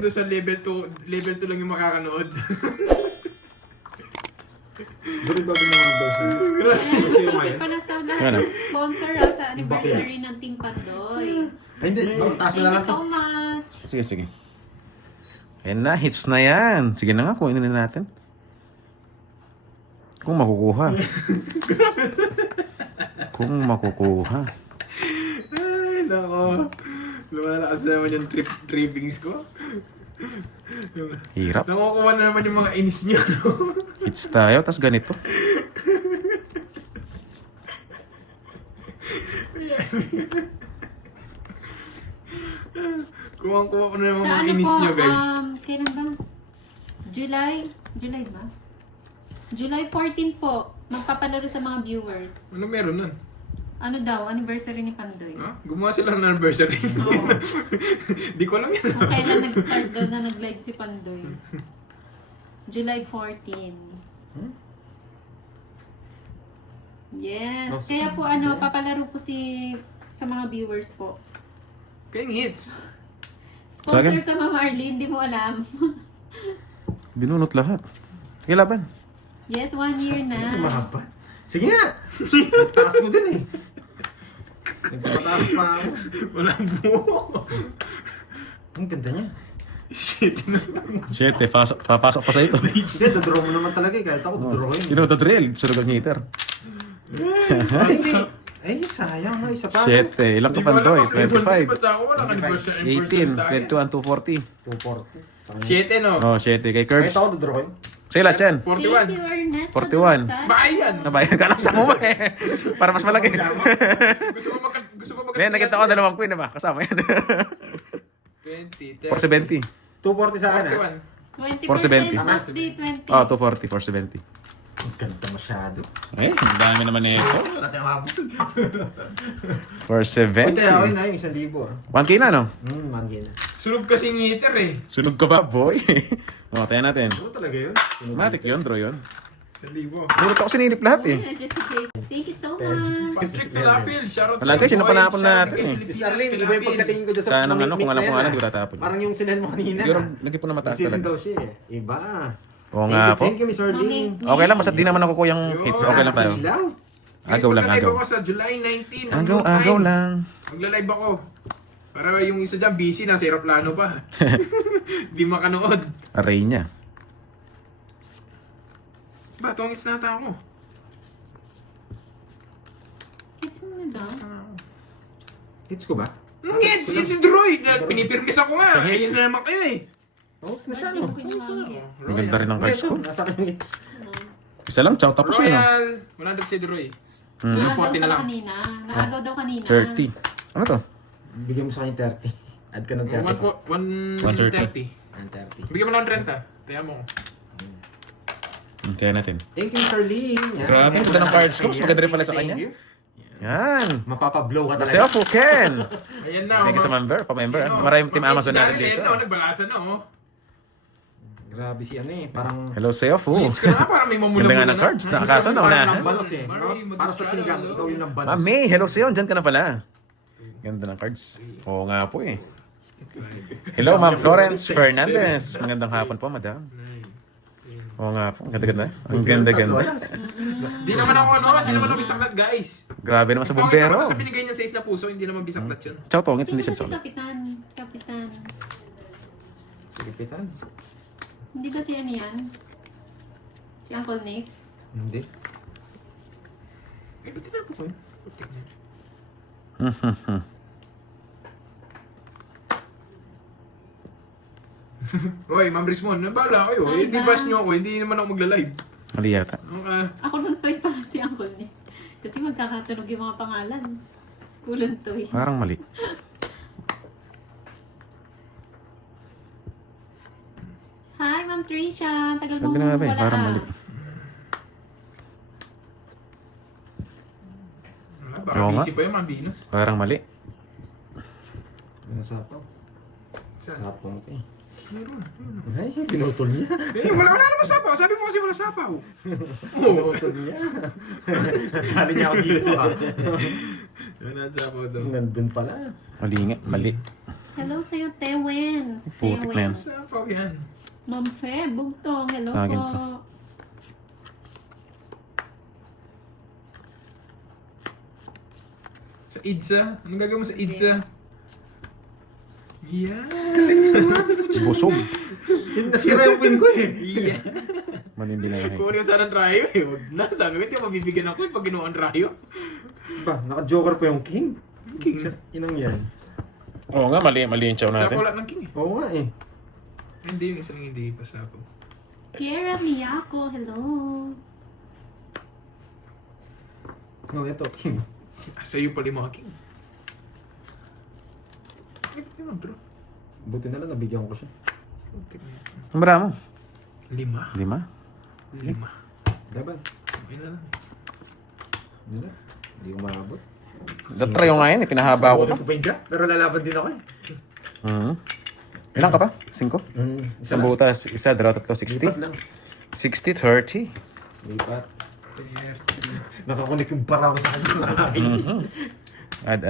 Doon sa level 2 lang yung makakanood. Bakit ba yung mga version? Kasi yung Thank you pa na sa lahat. Sponsor sa anniversary ng Team Pandoy. Ay, hindi. Taas Thank mo na you lang. so much. Sige, sige. Ayan na, hits na yan. Sige na nga, kunin na natin. Kung makukuha. Kung makukuha. Ay, nako. Lumalakas na naman yung trippings ko. Hirap. Nakukuha na naman yung mga inis niyo, no? Hits tayo, tas ganito. Kuha ko na yung Sa mga ano inis po, niyo, guys. kailan ba? July ba? July 14 po. Magpapalaro sa mga viewers. Ano meron nun? Ano daw? Anniversary ni Pandoy. Ha? Gumawa sila ng anniversary. Oo. Di ko alam yan. Kung kailan nag-start daw na nag-live si Pandoy. July 14. Yes. Kaya po papalaro po sa mga viewers po. Kayong hits. Sponsor Sagan? ka, Ma'am Arlene, hindi mo alam. Binunot lahat. Sige, laban. Yes, 1 year na. Mahaba. Sige nga! Taas mo din eh. Nagpapataas pa ako. Walang buo. Ang ganda niya. Shit. Siyete, papasok pa sa ito. Hindi, dodraw mo naman talaga eh. Kahit ako, dodrawin. Sino ito drill? Sunod ang heater. Hindi. Ay, sayang. Ay, isa pa. Siyete, ilang ka Pandoy? 25. Basta ako walang anniversary 18, sa akin. 21, 240. 240. 7, no? Oh, 7 kay Kahit Curbs. ako, dodrawin. Sa'yo lahat yan. 41. 41. Bayan! Nabayan ka lang sa mo eh. Para mas malaki. Gusto ko Hindi, nakita ko dalawang queen naman. Kasama yan. 20, 470. 240 sa akin ah. 41. 20% 470. must be 20. Oh, 240, 470. Ang ganda masyado. Eh, ang dami naman nito. Wala tayong habol. 470. Pwede ako na yung 1,000 ah. 1K na, no? Mangin na. Sunog kasi ng heater eh. Sunog ka ba, boy? O, tayo natin. Ano talaga yun? Matic yun, draw yun. 1,000. Murot ako sinilip lahat eh. Thank you so much. Patrick Palapil, shoutout Wala, guys, sinapanapon natin eh. Miss Arlene, iba yung pagkatingin ko dyan sa Sana ano, mamimik kung alam na ko yan, alam, di ah. ko tatapon. Parang yung sinend mo kanina. Siguro, lagi po na mataas Sinend talaga. daw siya eh. Iba. Oo nga po. Thank you, Miss Arlene. Okay lang, basta di naman ako kuyang hits. Okay lang tayo. Silaw. Agaw lang, Magla-live agaw. ako sa July 19. Agaw lang. Magla-live ako. Para yung isa dyan, busy na sa aeroplano pa. Di makanood. Array niya. Ba, tongits na ata ako. Kids mo na daw. Hits ko ba? Nung hits, it's droid. Pinipirmis ako nga. Ayun na naman kayo eh. Tapos na siya, Hindi no? mo pinamangit. Ang ganda rin ng cards ko. Nasa akin yung hits. Isa lang, chow tapos yun. Royal. 100 si Droy. So, Naagaw 40 na daw lang. kanina. Naagaw daw kanina. 30. Ano to? Bigyan mo sa akin 30. Add ka ng 30. 130. 130. Bigyan mo lang 30. Taya mo. Hintayin natin. Thank you, Charlene. Yan. Grabe, ang ganda ng cards ko. Mas maganda rin pala sa Thank kanya. you. Yan. Mapapablow ka talaga. Self who can. Ayan na. Thank you sa member. Pa-member. Maraming team Amazon natin dito. Nagbalasan na oh. Grabe si ano eh. Parang... Hello, Self who. Hits ko na parang may mamula-mula Ganda nga ng cards. Nakakaso na Parang una. nambalos eh. Mari, No? Para sa mag-struggle, sinigang, oh. ikaw yung nambalos. Ma'am May, hello sa'yo. Diyan ka na pala. Ganda ng cards. Oo nga po eh. Hello, Ma'am Florence Fernandez. Magandang hapon po, madam. Oo nga po. Ganda-ganda. Ang ganda-ganda. Di naman ako di naman ako bisaklat guys. Grabe naman sa Pangit bombero. sa binigay niya sa is na puso, hindi naman bisaklat yun. Chow tongits, hindi Sino siya ba si solid. Kapitan? Kapitan. Sige, Pitan. Hindi ba si ano yan? Si Uncle Nix? Hindi. Eh, ba't tinapos ko yun? Putik na. Hoy, Ma'am Rismon, nabala kayo. Ay, Hindi ba? bash nyo ako, hindi naman ako magla-live. Mali yata. Ako luntoy pa si Uncle Nix. Kasi magkakatunog yung mga pangalan. Kuluntoy. Parang mali. Hi, Ma'am Tricia. Tagal Sabi na nga ba eh, wala. parang mali. Baka Oo nga. busy pa yung Ma'am Venus. Parang mali. Ano sapaw? Saan? Sapaw ko eh. Meron. Ay, pinutol niya. Eh, wala naman sapaw. Sabi mo kasi wala sapaw. Oo. Pinutol niya. Galing niya ako dito ah. Wala sapaw daw. Nandun pala. Mali nga, mali. Hello sa'yo, Tewens. Putik na yan. Sapaw yan. Ma'am Fe, Bugtong. Hello Tawagin po. to. Sa IDSA? Anong gagawin mo sa IDSA? Yeah. Busog. Nasira yung pin ko eh. Yeah. Malindi na yun. Kukunin ko sana ng rayo eh. Huwag na. Sabi ko, hindi mo mabibigyan ako eh pag ginawa ang rayo. Ba, naka-joker pa yung king. King. Inang yan. Oo nga, mali yung chow Sa natin. wala ng king eh. Oo nga eh. Hindi, yung isang hindi pa sapaw. Kiera Miyako, hello. No, ito, king. Sa'yo pala yung mga king. Ay, pati mo bro. Buti na lang, nabigyan ko siya. Ang bara mo? 5. 5? 5. Laban. Okay na lang. Hindi na. Hindi ko maabot. Datry yung nga yun, pinahaba ko pa. Ako pa yung pero lalaban din ako eh. Ilan ka pa? 5? Isang lang. butas, isa, dalawa, tatlo, Lipat 60? lang. 60, 30. Lipat. Nakakunik yung para ko sa kanya. Add.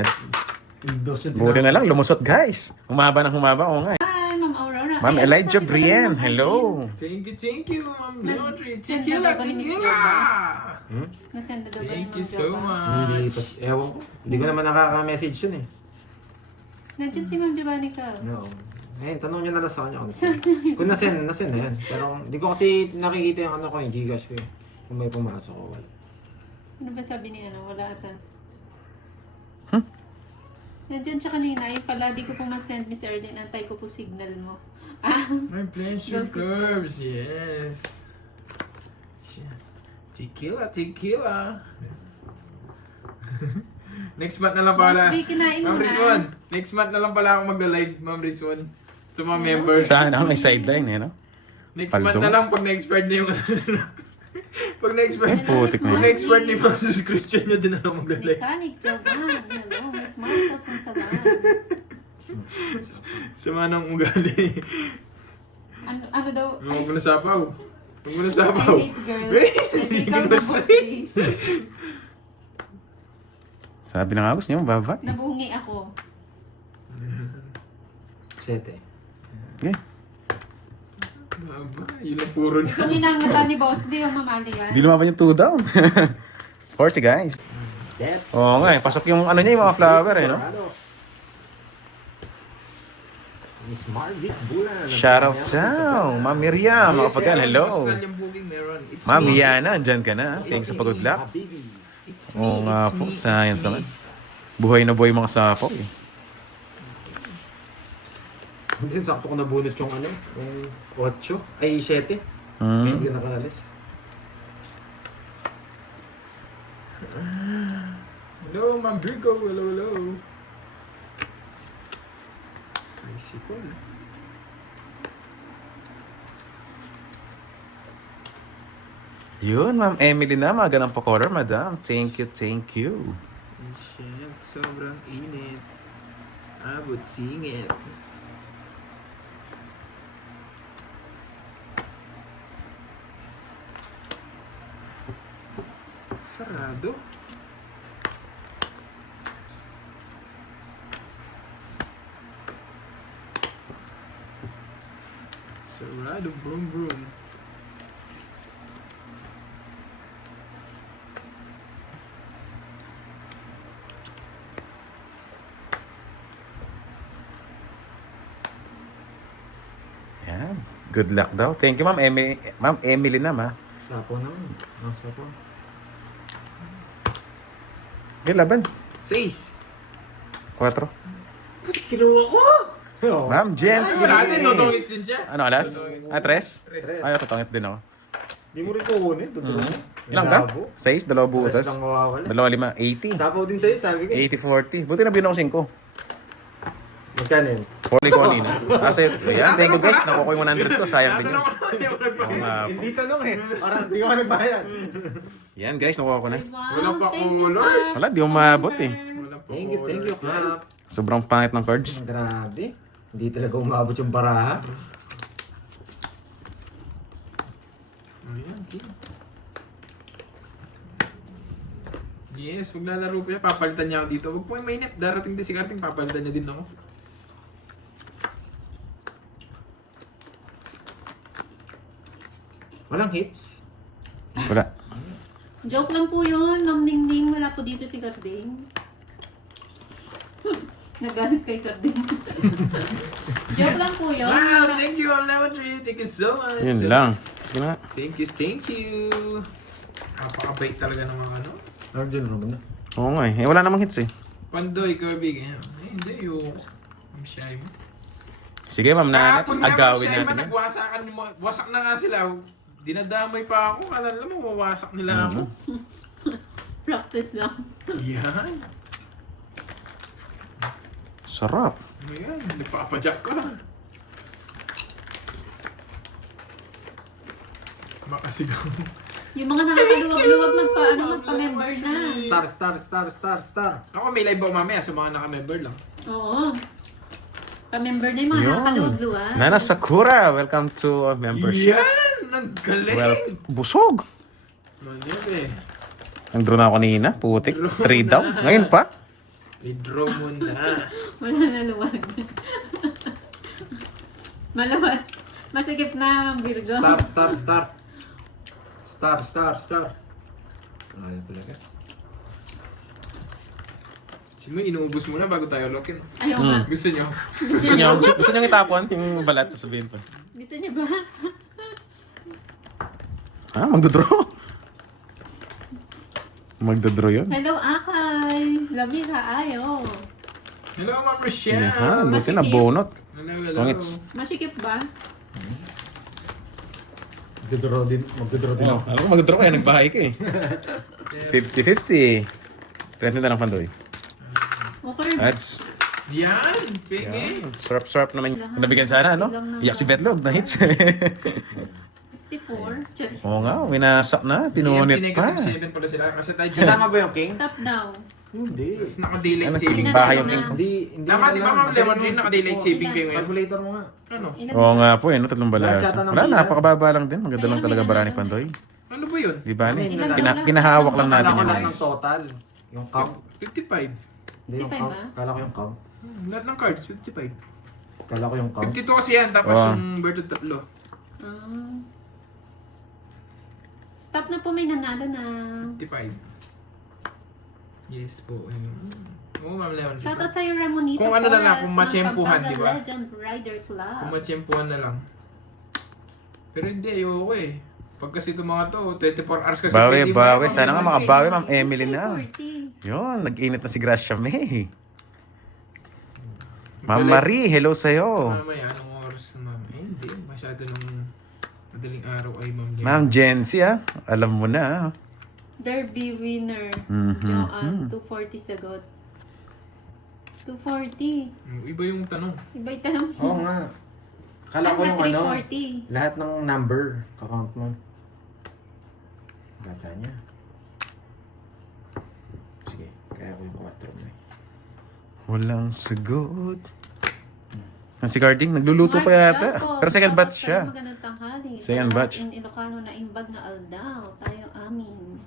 Dos yung Buti na lang, lumusot guys. Humaba ng humaba, oo nga. Hi, Ma'am Aurora. Ma'am Ay, Elijah sabi ko Brienne, kanina, hello. Thank you, Ma'am Leandre. Send Tequila, na ba ni Miss tequila! Nasend na daw ba Thank yung you mga so drama? Hindi much. pa, ewan ko. Hindi ko naman nakaka-message yun eh. Nandiyan si Ma'am Giovannica. No. Ngayon, tanong niya na lang sa kanya kung nasend na yan. Pero hindi ko kasi nakikita yung ano ko yung Gcash ko eh. Kung may pumasok o wala. Ano ba sabi niya? Wala atas. Nandiyan siya kanina. Yung pala, di ko po masend, Miss Erlyn. Antay ko po signal mo. Ah, My pleasure Gossip. curves, yes. Tequila. Next month na lang pala. Boss B, kinain mo Ma'am na. Rizwan, next month na lang pala ako magla-live, Ma'am Rizwan. Sa mga members. Sana, may sideline eh, no? Next month Paldo. na lang pag na-expired na yung pag na-expired, Ay, putik na pag yun. na-expired na yung mga subscription nyo, din na lang magla-live. Mechanic Jovan. Hello, Miss Marcel Ponsalan. Sama ng ugali. Ano daw? Huwag mo na sapaw. Huwag mo na sapaw. I hate girls. And ikaw na boss B. Sabi na nga gusto niyo, babay. Nabungi ako. 7. Okay. Aba, yun lang puro niya. Kanina ang mata ni Boss B yung mamali yan. Di lumaban yung 2 down. 40 guys. Death. Oo nga eh, pasok yung ano niya, yung mga flower eh, no? Miss Marvick Bulan. Shout out daw, Ma'am Miriam, mga kapagal, hello. Australian booking meron. It's Ma'am me. Yana, andyan ka na. Thanks sa pag-good luck. It's me. Oo nga It's po, me, science it's me. naman. Buhay na buhay mga sapaw eh. Hindi, sakto ko nabunot yung ano, yung 8, ay 7. Hmm. Hindi ko nakaalis. Hello, Ma'am Virgo. Hello. Tricycle. Yun, Ma'am Emily na, magandang pa-color, madam. Thank you. Ay, shit. Sobrang init. Abot singit. Sarado. Sarado, broom. Yan. Good luck daw. Thank you, Ma'am Emily. Ma'am Emily na, ma. Sapo naman. Sapo. Okay, laban. 6. 4. Ba't kinuha ko? Ma'am Jens. Sa atin, totongis din siya. Ano, alas? Totongis. 3? Ay, totongits din ako. Di mo rin kukunin. Totoo. Ilang ka? 6, 2 butas. Lang mawawala. 2, 5, 80. Sapo din sa'yo, sabi ko. 80, 40. Buti na binuha ko 5. Magkano yun? 40 ko kanina. Kasi, yan, thank you guys. Nakuha ko yung 100 ko. Sayang din yun. Natanong ko na yung Oo nagpapit. nga po. Hindi tanong eh. Parang di ko nagbayad. Yan guys, nakuha ko na. Wala pa colors. Wala, di umabot eh. Wala pa Thank you, colors, Kap. guys. Sobrang pangit ng cards. Grabe. Hindi talaga umabot yung baraha. Ayan, King. Yes, maglalaro pa yan. Papalitan niya ako dito. Huwag po yung mainit. Darating din si Karting, papalitan niya din ako. Walang hits. Wala. Joke lang po yun, Ma'am Ningning. Wala po dito si Carding. Nagalit kay Carding. Joke lang po yun. Wow, thank you, Ma'am Lemon Tree. Thank you so much. Yun lang. Sige na. Thank you. Napakabait talaga ng mga ano. Arjun, ano na? Oo nga eh. Wala namang hits eh. Pandoy, Kirby, ganyan. Hindi, yung... I'm shy mo. Sige, Ma'am Nanat. Kahapon nga, Agawin Ma'am Shy, natin yan. nagwasakan yung mga... Wasak na nga sila. Dinadamay pa ako. Alam mo, mawasak nila ako. Practice lang. Yan. Sarap. Ayan, nagpapajack ka. Makasigaw. Yung mga nakakaluwag-luwag magpa-member na. Star. Ako may live ba mamaya sa mga naka-member lang. Oo. Pa-member na yung mga Yun. nakakaluwag-luwag. Nana Sakura, welcome to membership. Yan! Ang galing! Well, busog. Manip eh. Ang draw na ako kanina. Putik. 3 down. Ngayon pa. I-draw mo na. Wala na luwag. Malawag. Masikip na, Virgo. Star. Ayaw talaga. Sige, inuubos mo na bago tayo lock-in. Ayaw nga. Gusto nyo? Gusto niyo itapon yung balat, sasabihin pa. Gusto niya ba? Ah, magdodraw. Magdodraw yun. Hello, Akay. Lami ka, ayo. Hello, Ma'am Rochelle. Yan, buti na bonot. Hello. Pangits. Masikip ba? Magdodraw din Oh, alam ko magdodraw kaya nagbahay ka eh. 50-50. 30 na lang Pandoy. Okay. That's... Yan, pigi. Sarap-sarap naman. Nabigyan sana, no? Iyak si Betlog na hits. 54. Cheers. Oo nga, winasak na. Pinunit pa. 7 pala sila kasi tayo Kasama ba yung king? Top now. Hindi. Tapos naka-daylight Ano, saving. bahay yung na. king ko. Hindi. Tama, di ba, Ma'am Lemon Tree? Naka-daylight saving kayo ngayon. Calculator mo nga. Ano? Ilan Oo ba? nga po eh, no? Tatlong Lahat balas. yata ng Wala, bilan. napakababa lang din. Maganda lang talaga bara ni Pandoy. Ano ba yun? Di ba? Ilan ba? Pinahawak lang natin Kala ko yung lahat ng guys. total. Yung count. 55. Hindi yung 55 count. ba? Kala ko yung count. Lahat ng cards, 55. Kala ko yung count. 52 kasi yan, tapos Oh. yung bird of tatlo. Ah. Stop na po, may nanalo na. 55. Yes po. Oo, Ma'am Lemon Tree. Shoutout sa'yo, Ramonito. Kung ano na lang, Flores kung ng matsyempuhan, Pampanga di ba? Legend Rider Club. Kung matsyempuhan na lang. Pero hindi, ayoko eh. Pag kasi itong mga to, 24 hours kasi Bawi, pwede mo bawi. na Sana nga mag-member makabawi, eh. Ma'am Emily na. 40. Yun, nag-init na si Gracia May. Ma'am Galing. Marie, hello sa'yo. Mamaya, anong oras na ma'am? Eh, hindi. Masyado nung madaling araw ay Ma'am Lemon. Ma'am Jency ah, alam mo na. ah. Derby winner. Mhm. Joanne, 240 sagot. 240. Iba yung tanong. Iba yung tanong. Oo nga. Kala ko yung ano. 340. Lahat ng number. Kakount mo. Gata niya. Sige. Kaya ko yung 4 mo eh. Walang sagot. Si Carding, nagluluto pa yata. Pero second batch siya. Magandang tanghali. Second batch. In Ilocano na imbag na aldaw. Tayo amin.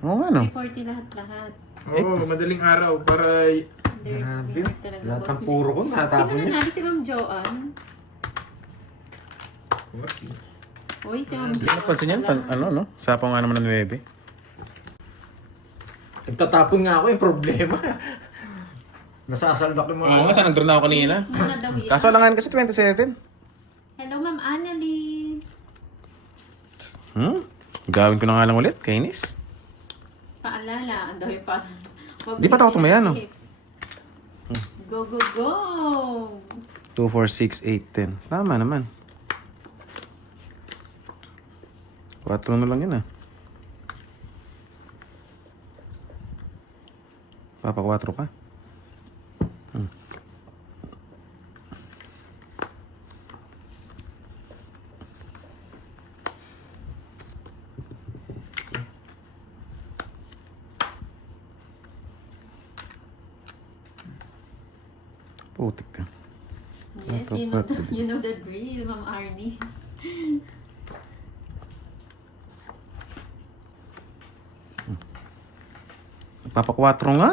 Oo nga no. 340 lahat-lahat. Oo, madaling araw para Derby Grabe. winner talaga. Lahat boss. ng puro ko Sino natapon niya. nanalo? Si Ma'am Joanne? Uy, si Ma'am Joanne. Napansin yan, ano no? Sapaw nga naman ng 9. Nagtatapon nga ako yung problema. Nasasaldak yung mga... Oo nga, saan nag-draw na ako kanina. Minutes muna daw yan. Kaso langan kasi 27. Hello, Ma'am Annalyn. Gawin ko na nga lang ulit, kainis. Paalala, ang dami pa. Huwag Di pa ako tumaya, no? tips. Go, go, go! 2, 4, 6, 8, 10. Tama naman. 4 na lang yun ah. Papa 4 ka. Putik ka. Yes, you know the drill, Ma'am Arnie. Papa 4 nga.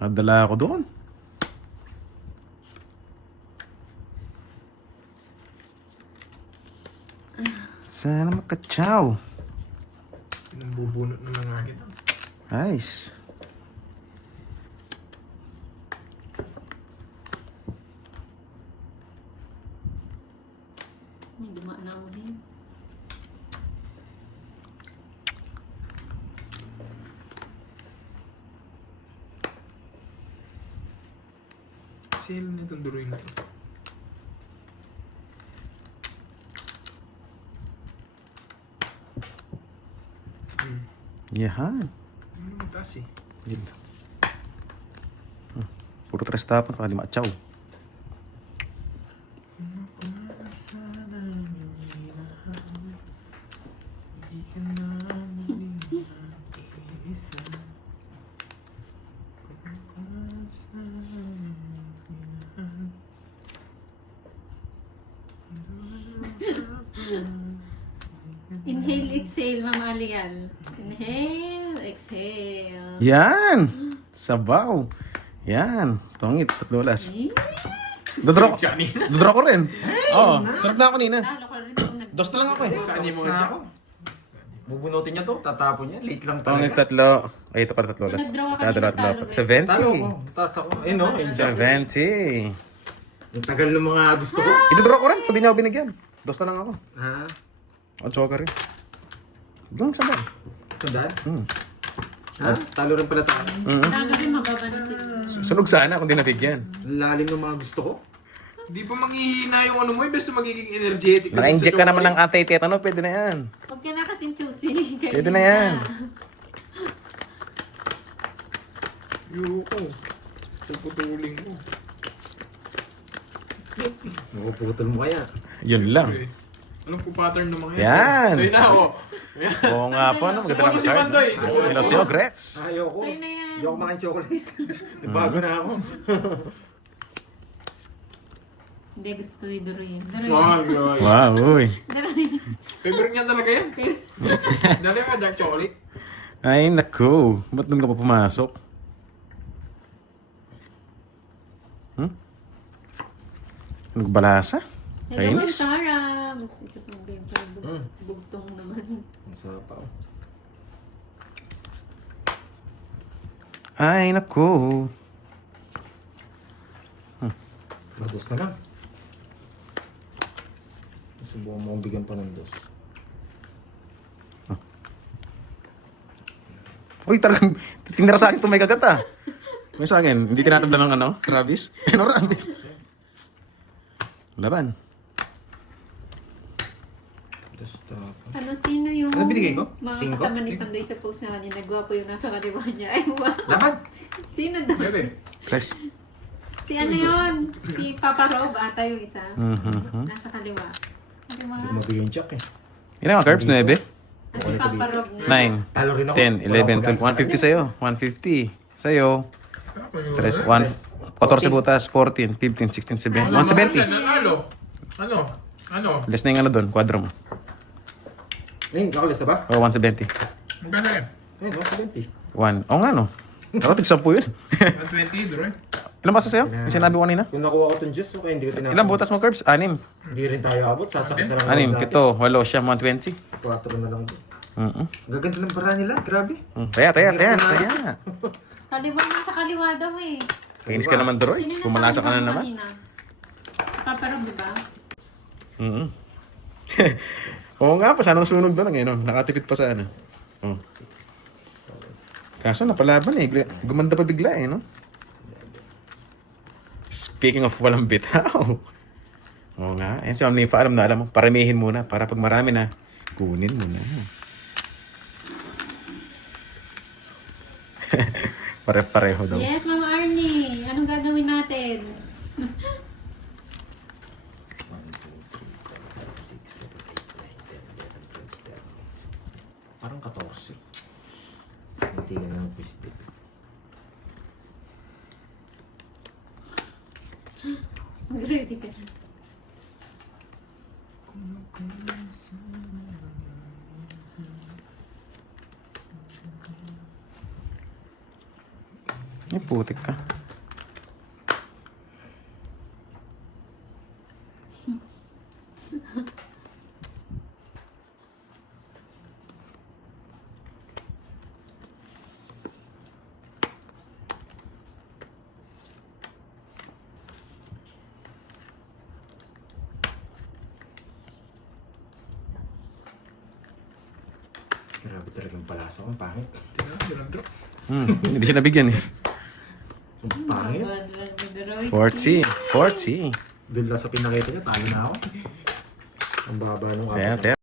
Nadala ako doon. Sana makachaw. Pinambubunot ng mga kita. Nice. May dumaan na ulit. Sale na itong duroy na to. Yahan. Ano mataas eh. Yun. Puro tres tapan, baka di machaw. Sana minahal, di ka na muling mag-iisa. Sana minahal, Inhale, exhale, Mama Alian. Inhale, exhale. Yan! Sabaw. Yan. Tongits, tatlolas. Dodro ko. Dodro ko rin. Oo. Sarap na ako kanina. Talo ko rin ako nag... Dos na lang ako eh. Saan niyo mga Na dyan? ako. Bubunutin niya to, tatapon niya. Late lang Tongits, talaga. tatlo. Ay, ito pala tatlolas. Nag-draw ka Tatlo, kanina, tatlo. talo rin. 70. Talo ko. Taas ako. Ayun no. 70. Ang tagal ng mga gusto ko. Idodro ko rin. So, di niya ako binigyan. Dos na lang ako. Ha? O, choka rin. Yung sabaw. Sandaan? Hmm. Ha? Talo rin pala tayo. Tago rin mababa na sila. Sunog sana kung di nabigyan. Lalim ng mga gusto ko. Di pa manghihina yung ano mo, best magiging energetic ka Naka-inject dun ka sa naman ng chocolate. anti-tetano, pwede na yan. Huwag ka na kasing choosy. Pwede na yan. Yuko. Puputuling mo. Mapuputol mo kaya. Yun lang. Okay. Anong po pattern ng mga Yan. Sa'yo na ako. Oo nga po, ano, maganda Subukan lang mo si card. Pandoy, subukan mo. Hello, si Ogrets. Ayoko. Sa'yo na yan. Ayoko makain chocolate. Bago na ako. Hindi, gusto ko i-drawing. Drawing. Wow, wow. Wow, uy. Drawing. Favorite niya talaga yan. Dali mo, dark chocolate. Ay, naku. Ba't doon ka pa pumasok? Hmm? Nagbalasa? Hello, Ma'am Kainis? Tara. Isa pang game pa. Bugtong naman. Ang sapaw. Ay, naku. Dos na lang. Subukan mo akong bigyan pa ng dos. Uy, talagang tinira sa akin ito may kagat ah. May sa akin, hindi tinatabla ng ano? Rabis? Ano rabis? Laban. Dos tapon. Ano, sino yung... Ano binigay ko? Mga 5? kasama ni Pandoy sa post niya kanina. Nagwapo yung nasa kaliwa niya. Ay, wow. Laban! Sino daw? Pwede. Tres. Si ano yun? Si Papa Rob ata yung isa. Mhm. Nasa kaliwa. Ano Hindi mga... ko mabigyan yung check eh. Ilan ang carbs? 9? Ano si Papa Rob niya? 9, Talo rin ako. 10, 11, 12, 150 sa'yo. 150. Sa'yo. 3, 1, 14 butas, 14, 15, 16, 17. 170. Ano? Ano? Ano? Less na yung ano doon, quadro mo. Ayun, nakalis na ba? O, 170. Magkano yan? Ayun, 170. 1. Oo nga no. Pero tig 10 yun. 120, Droy. Ilan basa sa'yo? Yung sinabi ko kanina? Kung nakuha ko itong juice, okay, hindi ko tinapon. Ilang butas mo, Curbs? 6. Hindi rin tayo abot, sasakit na lang. 6, 7, 8 siya, 120. 4 na lang doon. Gaganda ng bara nila, grabe. Taya. Kaliwa, nasa kaliwa daw eh. Kainis ka naman, Droy. Sino nasa Pumalasa ka na kaliwa naman. kanina? Si Papa Rob, di ba? Oo nga pa, sana sunog doon. Ngayon, nakatipid pa sana. Oh. Kaso napalaban eh. Gumanda pa bigla eh, no? Speaking of walang bitaw. Oo nga. Eh, si Ma'am Nifa, alam mo, paramihin muna. Para pag marami na, kunin mo na. Pare-pareho daw. Yes, Ma'am Arnie. Anong gagawin natin? Parang 14. Hindi ka na twisted. Mag-ready ka na. Ay, putik ka. Grabe talagang palasa ko. Ang pangit. Tingnan mo, walang drop. Hindi siya nabigyan eh. Ang pangit. 40. 40. Doon lang sa pinakita niya, talo na ako. Ang baba nung Kaya,